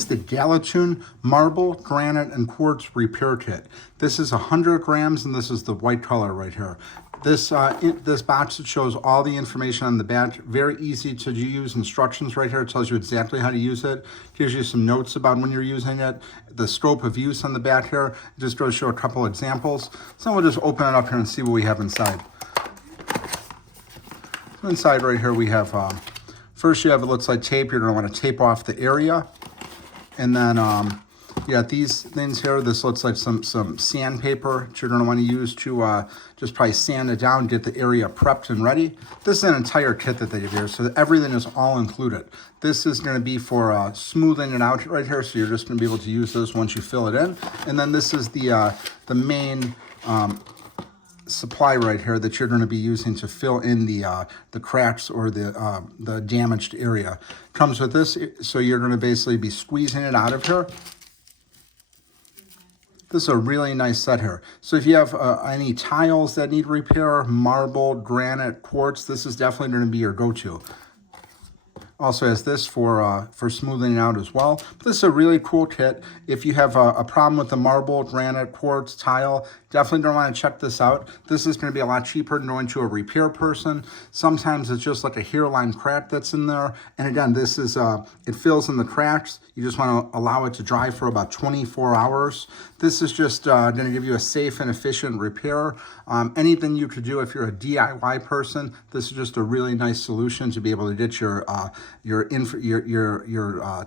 is the Galitoon Marble, Granite, and Quartz Repair Kit. This is 100 grams, and this is the white color right here. This box shows all the information on the back. Very easy to use instructions right here. It tells you exactly how to use it. Gives you some notes about when you're using it. The scope of use on the back here. It just goes to show a couple examples. So we'll just open it up here and see what we have inside. So inside right here we have, first you have, it looks like tape. You're going to want to tape off the area. And then you got these things here. This looks like some sandpaper that you're going to want to use to just probably sand it down, get the area prepped and ready. This is an entire kit that they give here, so everything is all included. This is going to be for smoothing it out right here, so you're just going to be able to use this once you fill it in. And then this is the main supply right here that you're going to be using to fill in the cracks or the damaged area. Comes with this, so you're going to basically be squeezing it out of here. This is a really nice set here. So if you have any tiles that need repair, marble, granite, quartz, this is definitely going to be your go-to. Also has this for smoothing it out as well. But this is a really cool kit. If you have a problem with the marble, granite, quartz, tile, definitely don't want to check this out. This is going to be a lot cheaper than going to a repair person. Sometimes it's just like a hairline crack that's in there. And again, this is, it fills in the cracks. You just want to allow it to dry for about 24 hours. This is just going to give you a safe and efficient repair. Anything you could do if you're a DIY person, this is just a really nice solution to be able to get your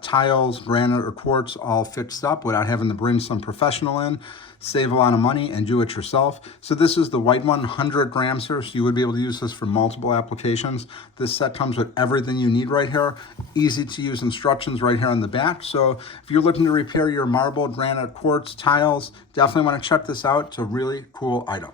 tiles, granite, or quartz all fixed up without having to bring some professional in. Save a lot of money and do it yourself. So this is the white one, 100 grams here, so you would be able to use this for multiple applications. This set comes with everything you need right here. Easy to use instructions right here on the back. So if you're looking to repair your marble, granite, quartz, tiles, definitely want to check this out. It's a really cool item.